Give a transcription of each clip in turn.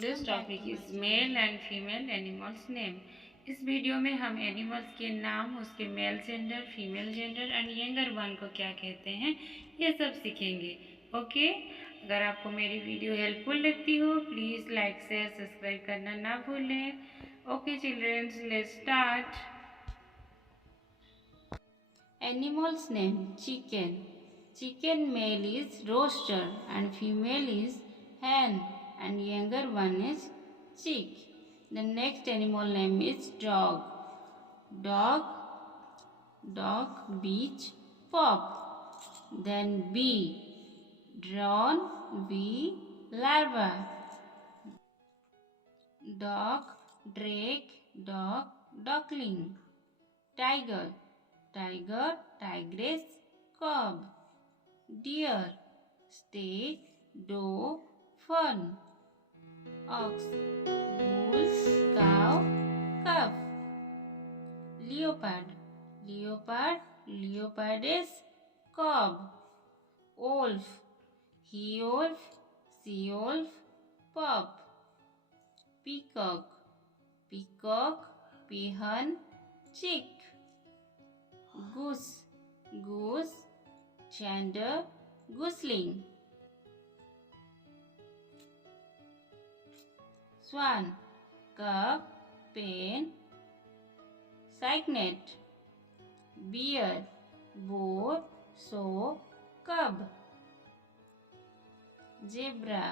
today's topic is male and female animals name. इस video में हम एनिमल्स के नाम, उसके male gender, female gender and younger one को क्या कहते हैं, ये सब सीखेंगे. ओके. अगर आपको मेरी वीडियो हेल्पफुल लगती हो प्लीज़ लाइक शेयर सब्सक्राइब करना ना भूलें. Okay childrens, let's start. Animals name: chicken. Chicken male is rooster and female is hen and younger one is chick. The next animal name is dog. Dog, beach, pop. Then bee, drone, bee, larva. Dog, drake, dog, duckling. Tiger, tigress, cub. Deer, stag, doe, fawn. Ox, bull, cow, calf. Leopard, leopardess, cub. Wolf, he-wolf, she-wolf, pup. Peacock, peahen, chick. Goose, gander, gosling. Swan, cub, pen, cygnet. Bear, boar, sow, cub. Zebra,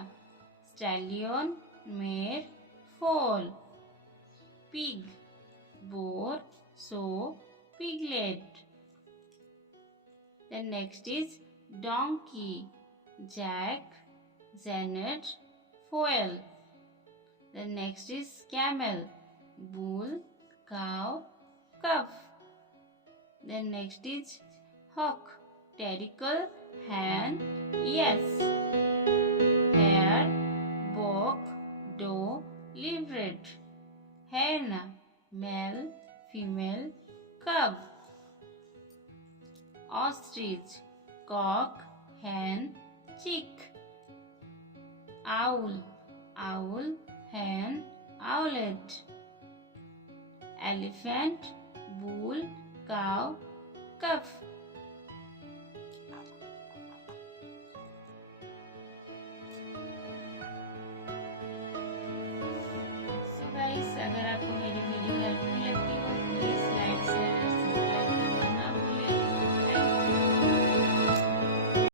stallion, mare, foal. Pig, boar, sow, piglet. The next is donkey, jack, jennet, foal. The next is camel, bull, cow, calf. The next is hawk, terricle, hen, yes. Hare, buck, doe, leveret. Hen, male, female, cub. Ostrich, cock, hen, chick. Owl, hen, owlet. Elephant, bull, cow, calf.